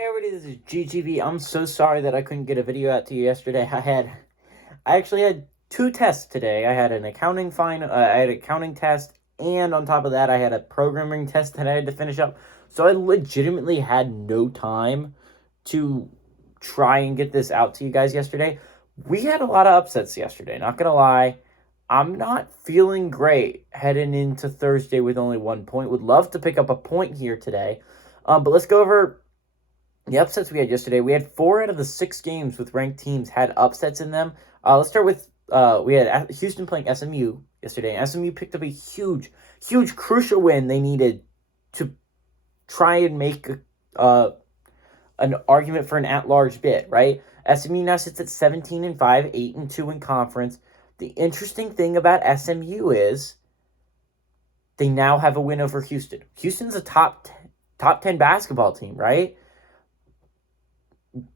Hey everybody, this is GGB. I'm so sorry that I couldn't get a video out to you yesterday. I actually had two tests today. I had an I had an accounting test, and on top of that, I had a programming test that I had to finish up. So I legitimately had no time to try and get this out to you guys yesterday. We had a lot of upsets yesterday, not gonna lie. I'm not feeling great heading into Thursday with only 1 point. Would love to pick up a point here today. But let's go over the upsets we had yesterday. We had 4 out of the 6 games with ranked teams had upsets in them. Let's start with we had Houston playing SMU yesterday. SMU picked up a huge, crucial win they needed to try and make an argument for an at-large bid. Right? SMU now sits at 17-5, 8-2 in conference. The interesting thing about SMU is they now have a win over Houston. Houston's a top 10 basketball team, right?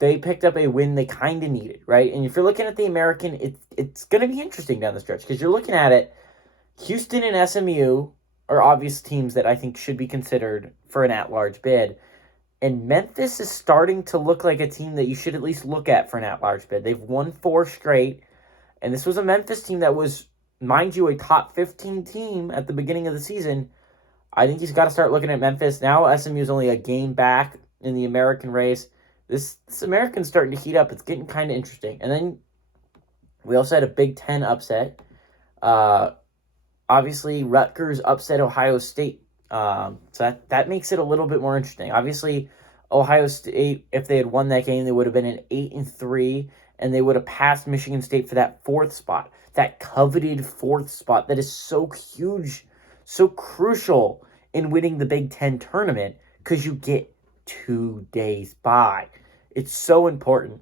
They picked up a win they kind of needed, right? And if you're looking at the American, it's going to be interesting down the stretch because you're looking at it. Houston and SMU are obvious teams that I think should be considered for an at-large bid. And Memphis is starting to look like a team that you should at least look at for an at-large bid. They've won 4 straight, and this was a Memphis team that was, mind you, a top 15 team at the beginning of the season. I think you've got to start looking at Memphis. Now SMU is only a game back in the American race. This American's starting to heat up. It's getting kind of interesting. And then we also had a Big Ten upset. Obviously, Rutgers upset Ohio State. So that makes it a little bit more interesting. Obviously, Ohio State, if they had won that game, they would have been an 8-3, and they would have passed Michigan State for that 4th spot, that coveted 4th spot that is so huge, so crucial in winning the Big Ten tournament because you get 2 days by. It's so important.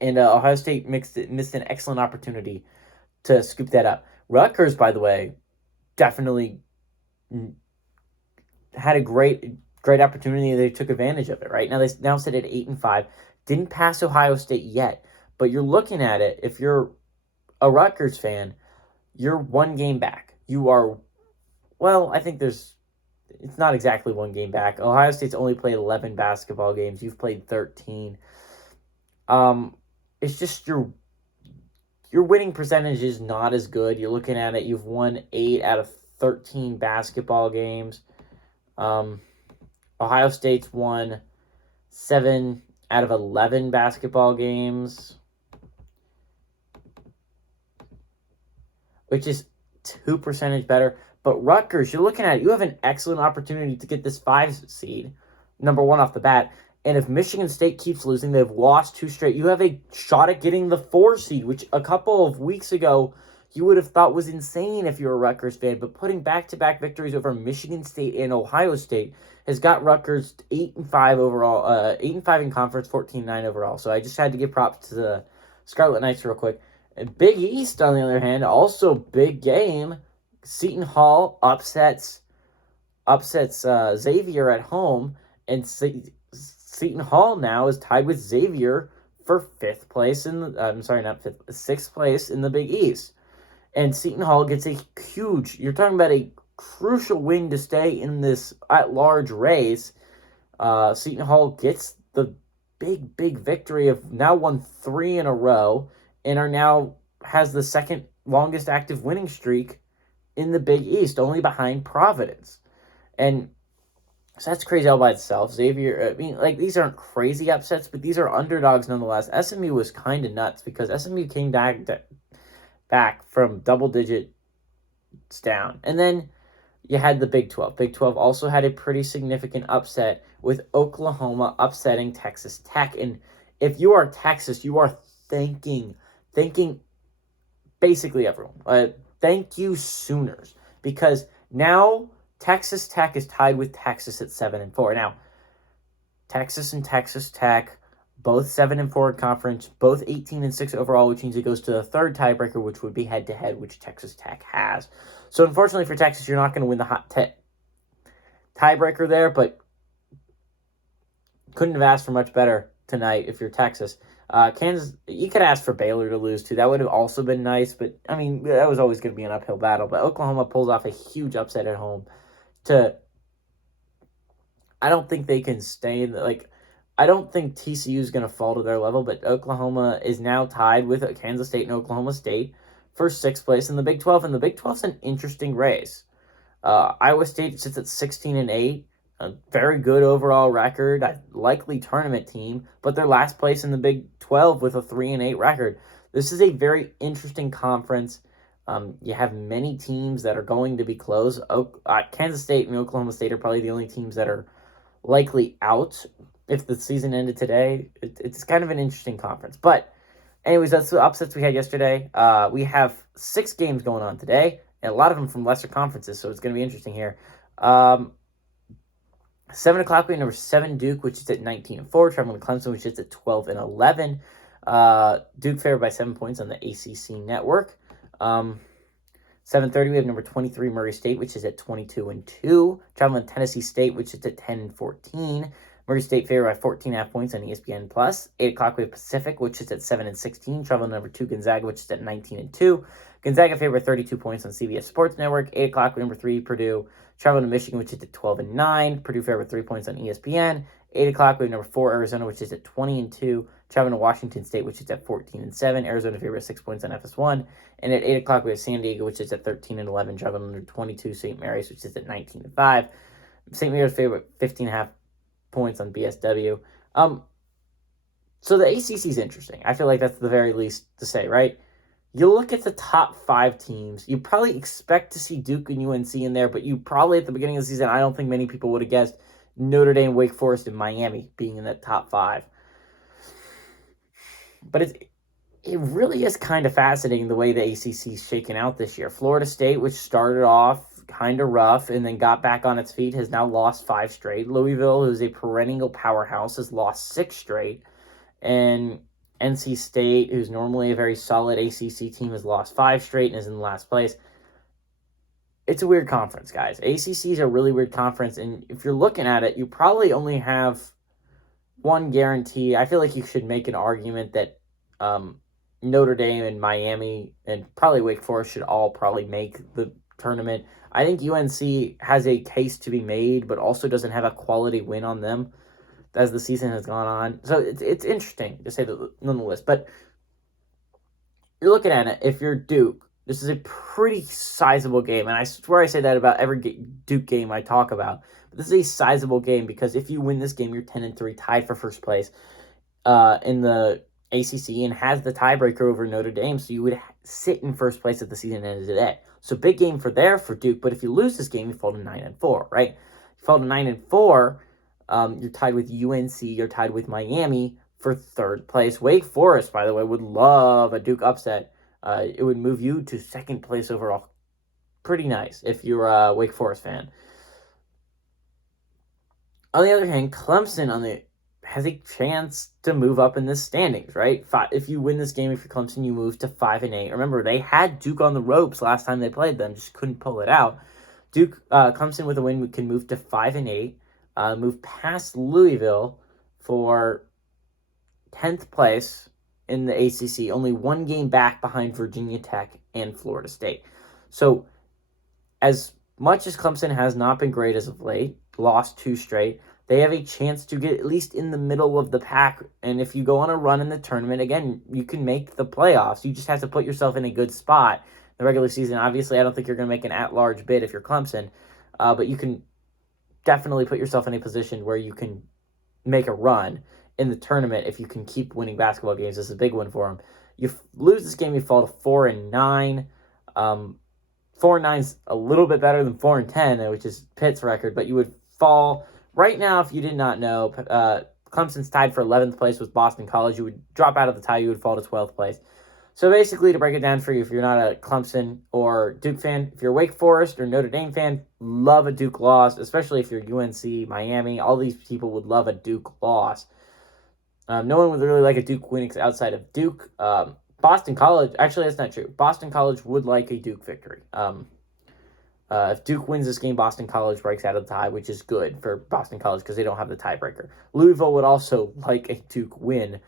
And Ohio State missed an excellent opportunity to scoop that up. Rutgers, by the way, definitely had a great opportunity. They took advantage of it, right? Now they now sit at 8-5. Didn't pass Ohio State yet. But you're looking at it, if you're a Rutgers fan, you're 1 game back. You are, well, I think it's not exactly 1 game back. Ohio State's only played 11 basketball games. You've played 13. It's just your winning percentage is not as good. You're looking at it. You've won 8 out of 13 basketball games. Ohio State's won 7 out of 11 basketball games, which is 2% better. But Rutgers, you're looking at it, you have an excellent opportunity to get this 5 seed, number 1 off the bat. And if Michigan State keeps losing, they've lost 2 straight, you have a shot at getting the 4 seed, which a couple of weeks ago you would have thought was insane if you're a Rutgers fan. But putting back-to-back victories over Michigan State and Ohio State has got Rutgers 8-5 overall, 8-5 in conference, 14-9 overall. So I just had to give props to the Scarlet Knights real quick. And Big East, on the other hand, also big game. Seton Hall upsets Xavier at home, and Seton Hall now is tied with Xavier for 5th place in the, I'm sorry, not 5th, 6th place in the Big East. And Seton Hall gets a huge, you're talking about a crucial win to stay in this at-large race. Seton Hall gets the big victory of now won 3 in a row and has the second longest active winning streak in the Big East, only behind Providence. And so that's crazy all by itself. Xavier, I mean, like, these aren't crazy upsets, but these are underdogs nonetheless. SMU was kind of nuts because SMU came back from double digits down. And then you had the Big 12. Big 12 also had a pretty significant upset with Oklahoma upsetting Texas Tech. And if you are Texas, you are thanking basically everyone. Thank you, Sooners, because now Texas Tech is tied with Texas at 7-4. Now, Texas and Texas Tech, both 7-4 in conference, both 18-6 overall, which means it goes to the 3rd tiebreaker, which would be head-to-head, which Texas Tech has. So, unfortunately for Texas, you're not going to win the tiebreaker there, but couldn't have asked for much better tonight if you're Texas. Kansas, you could ask for Baylor to lose too. That would have also been nice, but I mean, that was always going to be an uphill battle. But Oklahoma pulls off a huge upset at home to, I don't think they can stay in I don't think TCU is going to fall to their level, but Oklahoma is now tied with Kansas State and Oklahoma State for sixth place in the Big 12, and the Big 12 is an interesting race. Iowa State sits at 16-8, a very good overall record, a likely tournament team, but they're last place in the Big 12 with a 3-8 record. This is a very interesting conference. You have many teams that are going to be close. Kansas State and Oklahoma State are probably the only teams that are likely out if the season ended today. It's kind of an interesting conference. But anyways, that's the upsets we had yesterday. We have 6 games going on today, and a lot of them from lesser conferences, so it's going to be interesting here. 7 o'clock, we have number 7 Duke, which is at 19-4, traveling to Clemson, which is at 12-11. Duke favored by 7 points on the ACC network. 7:30, we have number 23 Murray State, which is at 22-2, traveling to Tennessee State, which is at 10-14. Murray State favored by 14.5 points on ESPN+. 8 o'clock, we have Pacific, which is at 7-16, traveling to number 2 Gonzaga, which is at 19-2. Gonzaga favored by 32 points on CBS Sports Network. 8 o'clock, number 3 Purdue, traveling to Michigan, which is at 12-9. Purdue favored by 3 points on ESPN. 8 o'clock, we have number 4 Arizona, which is at 20-2, traveling to Washington State, which is at 14-7. Arizona favored by 6 points on FS1. And at 8 o'clock, we have San Diego, which is at 13-11, traveling under 22 St. Mary's, which is at 19-5. St. Mary's favored by 15.5 points on BSW. So the ACC is interesting. I feel like that's the very least to say, right? You look at the top 5 teams, you probably expect to see Duke and UNC in there, but you probably at the beginning of the season, I don't think many people would have guessed Notre Dame, Wake Forest, and Miami being in that top 5. But it really is kind of fascinating the way the ACC is shaken out this year. Florida State, which started off kind of rough and then got back on its feet, has now lost 5 straight. Louisville, who's a perennial powerhouse, has lost 6 straight. And NC State, who's normally a very solid ACC team, has lost 5 straight and is in last place. It's a weird conference, guys. ACC is a really weird conference, and if you're looking at it, you probably only have one guarantee. I feel like you should make an argument that Notre Dame and Miami and probably Wake Forest should all probably make the tournament. I think UNC has a case to be made, but also doesn't have a quality win on them as the season has gone on. So it's interesting to say that nonetheless. But you're looking at it, if you're Duke, this is a pretty sizable game. And I swear I say that about every Duke game I talk about. But this is a sizable game because if you win this game, you're 10-3, tied for first place in the ACC and has the tiebreaker over Notre Dame. So you would sit in first place at the season end today. So big game for Duke. But if you lose this game, you fall to 9-4, right? You fall to 9-4. You're tied with UNC. You're tied with Miami for third place. Wake Forest, by the way, would love a Duke upset. It would move you to second place overall. Pretty nice if you're a Wake Forest fan. On the other hand, Clemson has a chance to move up in the standings, right? If you win this game, if you're Clemson, you move to 5-8. Remember, they had Duke on the ropes last time they played them, just couldn't pull it out. Clemson with a win can move to 5-8. Move past Louisville for 10th place in the ACC, only 1 game back behind Virginia Tech and Florida State. So as much as Clemson has not been great as of late, lost 2 straight, they have a chance to get at least in the middle of the pack. And if you go on a run in the tournament, again, you can make the playoffs. You just have to put yourself in a good spot. The regular season, obviously, I don't think you're going to make an at-large bid if you're Clemson, but you can definitely put yourself in a position where you can make a run in the tournament if you can keep winning basketball games. This is a big one for them. You lose this game, you fall to 4-9. 4-9 is a little bit better than 4-10, which is Pitt's record, but you would fall right now. If you did not know, Clemson's tied for 11th place with Boston College. You would drop out of the tie, you would fall to 12th place. So basically, to break it down for you, if you're not a Clemson or Duke fan, if you're a Wake Forest or Notre Dame fan, love a Duke loss, especially if you're UNC, Miami. All these people would love a Duke loss. No one would really like a Duke win outside of Duke. Boston College, actually, that's not true. Boston College would like a Duke victory. If Duke wins this game, Boston College breaks out of the tie, which is good for Boston College because they don't have the tiebreaker. Louisville would also like a Duke win.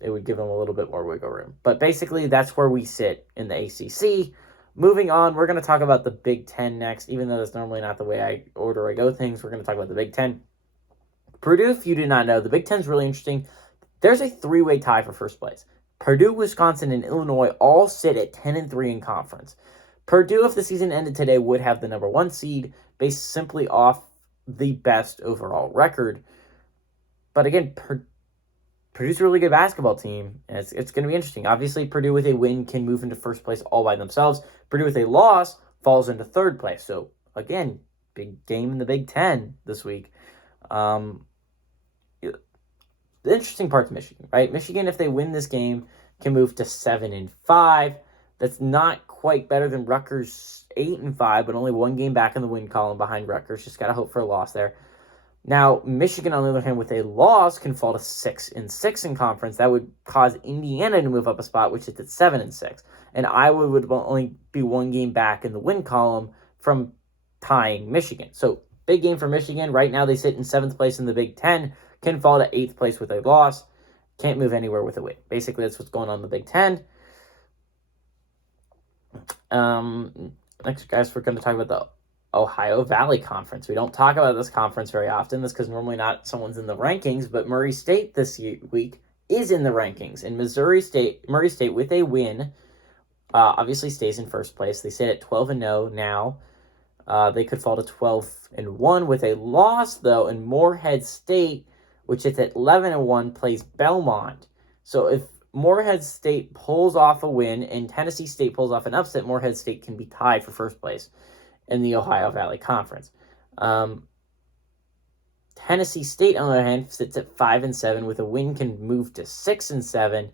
It would give them a little bit more wiggle room. But basically, that's where we sit in the ACC. Moving on, we're going to talk about the Big Ten next. Even though that's normally not the way I go things, we're going to talk about the Big Ten. Purdue, if you do not know, the Big Ten is really interesting. There's a three-way tie for first place. Purdue, Wisconsin, and Illinois all sit at 10-3 in conference. Purdue, if the season ended today, would have the number 1 seed based simply off the best overall record. But again, Purdue's a really good basketball team, and it's going to be interesting. Obviously, Purdue with a win can move into first place all by themselves. Purdue with a loss falls into third place. So, again, big game in the Big Ten this week. The interesting part's Michigan, right? Michigan, if they win this game, can move to 7-5. That's not quite better than Rutgers 8-5, but only 1 game back in the win column behind Rutgers. Just got to hope for a loss there. Now, Michigan, on the other hand, with a loss, can fall to 6-6 in conference. That would cause Indiana to move up a spot, which is at 7-6. And Iowa would only be 1 game back in the win column from tying Michigan. So, big game for Michigan. Right now, they sit in 7th place in the Big Ten. Can fall to 8th place with a loss. Can't move anywhere with a win. Basically, that's what's going on in the Big Ten. Next, guys, we're going to talk about the Ohio Valley Conference. We don't talk about this conference very often. That's because normally not someone's in the rankings, but Murray State this week is in the rankings. And Murray State with a win obviously stays in first place. They sit at 12-0 now. They could fall to 12-1 with a loss, though, and Morehead State, which is at 11-1, plays Belmont. So if Morehead State pulls off a win and Tennessee State pulls off an upset, Morehead State can be tied for first place in the Ohio Valley Conference. Tennessee State, on the other hand, sits at 5-7 with a win, can move to 6-7.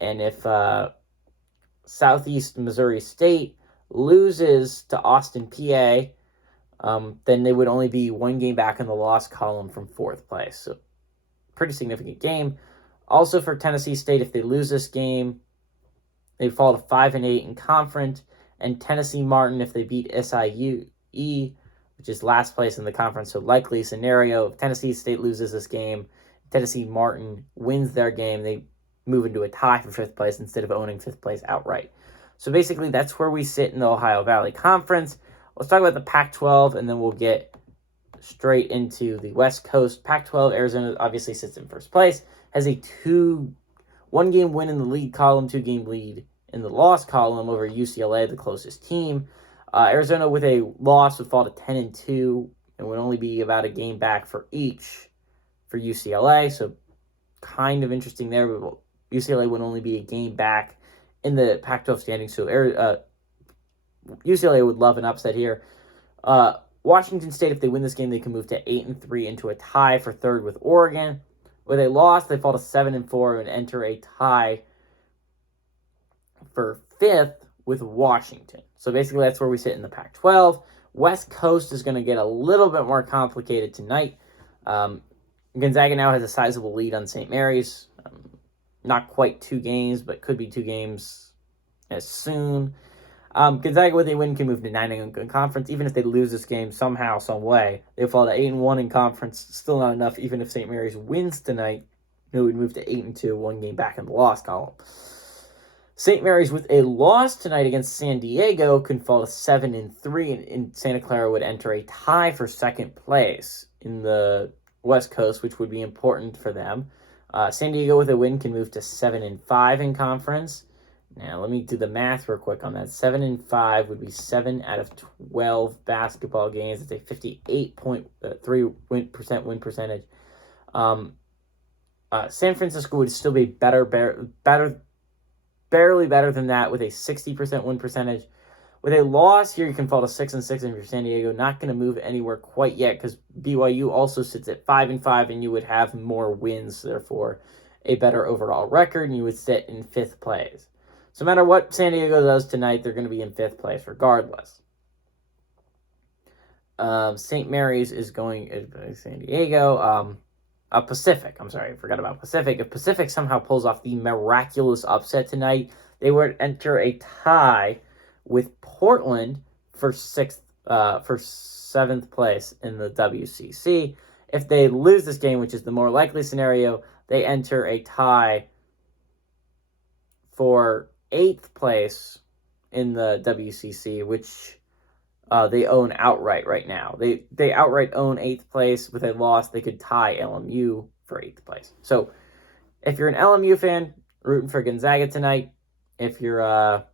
And if Southeast Missouri State loses to Austin, PA, then they would only be 1 game back in the loss column from 4th place. So pretty significant game. Also for Tennessee State, if they lose this game, they fall to 5-8 in conference. And Tennessee Martin, if they beat SIUE, which is last place in the conference, so likely scenario, if Tennessee State loses this game, Tennessee Martin wins their game, they move into a tie for 5th place instead of owning 5th place outright. So basically, that's where we sit in the Ohio Valley Conference. Let's talk about the Pac-12, and then we'll get straight into the West Coast. Pac-12, Arizona obviously sits in first place, has a 1-game win in the lead column, 2-game lead in the loss column over UCLA, the closest team. Arizona with a loss would fall to 10-2 and would only be about a game back for each for UCLA. So kind of interesting there. But UCLA would only be a game back in the Pac-12 standings. So UCLA would love an upset here. Washington State, if they win this game, they can move to 8-3 into a tie for 3rd with Oregon. With a loss, they fall to 7-4 and enter a tie for 5th with Washington. So basically, that's where we sit in the Pac-12. West Coast is going to get a little bit more complicated tonight. Gonzaga now has a sizable lead on St. Mary's. Not quite 2 games, but could be 2 games as soon. Gonzaga with a win can move to 9-0 in conference. Even if they lose this game somehow, some way, they fall to 8-1 in conference. Still not enough. Even if St. Mary's wins tonight, it would move to 8-2, 1 game back in the loss column. St. Mary's with a loss tonight against San Diego can fall to 7-3, and Santa Clara would enter a tie for 2nd place in the West Coast, which would be important for them. San Diego with a win can move to 7-5 in conference. Now, let me do the math real quick on that. 7-5 would be 7 out of 12 basketball games. It's a 58.3% win percentage. San Francisco would still be barely better than that with a 60% win percentage. With a loss here, you can fall to 6-6 if you're San Diego. Not going to move anywhere quite yet because BYU also sits at 5-5, and you would have more wins, therefore a better overall record, and you would sit in 5th place. So no matter what San Diego does tonight, they're going to be in 5th place regardless. St. Mary's is going San Diego. Pacific. I'm sorry, I forgot about Pacific. If Pacific somehow pulls off the miraculous upset tonight, they would enter a tie with Portland for 7th place in the WCC. If they lose this game, which is the more likely scenario, they enter a tie for 8th place in the WCC, which they own outright right now. They outright own 8th place. With a loss, they could tie LMU for 8th place. So if you're an LMU fan, rooting for Gonzaga tonight. If you're a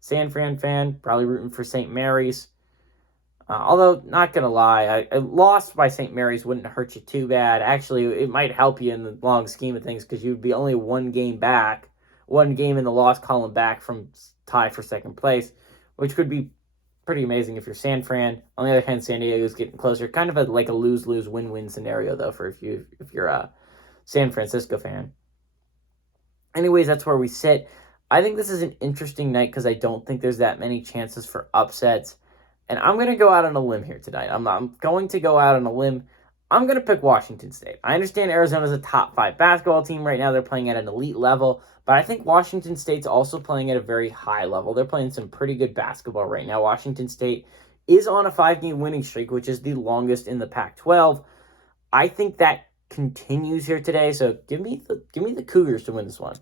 San Fran fan, probably rooting for St. Mary's. Although, not going to lie, a loss by St. Mary's wouldn't hurt you too bad. Actually, it might help you in the long scheme of things because you'd be only one game in the loss column back from tie for second place, which could be pretty amazing if you're San Fran. On the other hand, San Diego's getting closer. Kind of like a lose-lose, win-win scenario, though, for if you're a San Francisco fan. Anyways, that's where we sit. I think this is an interesting night because I don't think there's that many chances for upsets. And I'm going to go out on a limb here tonight. I'm going to go out on a limb. I'm going to pick Washington State. I understand Arizona's a top 5 basketball team right now. They're playing at an elite level. But I think Washington State's also playing at a very high level. They're playing some pretty good basketball right now. Washington State is on a 5-game winning streak, which is the longest in the Pac-12. I think that continues here today. So give me the Cougars to win this one.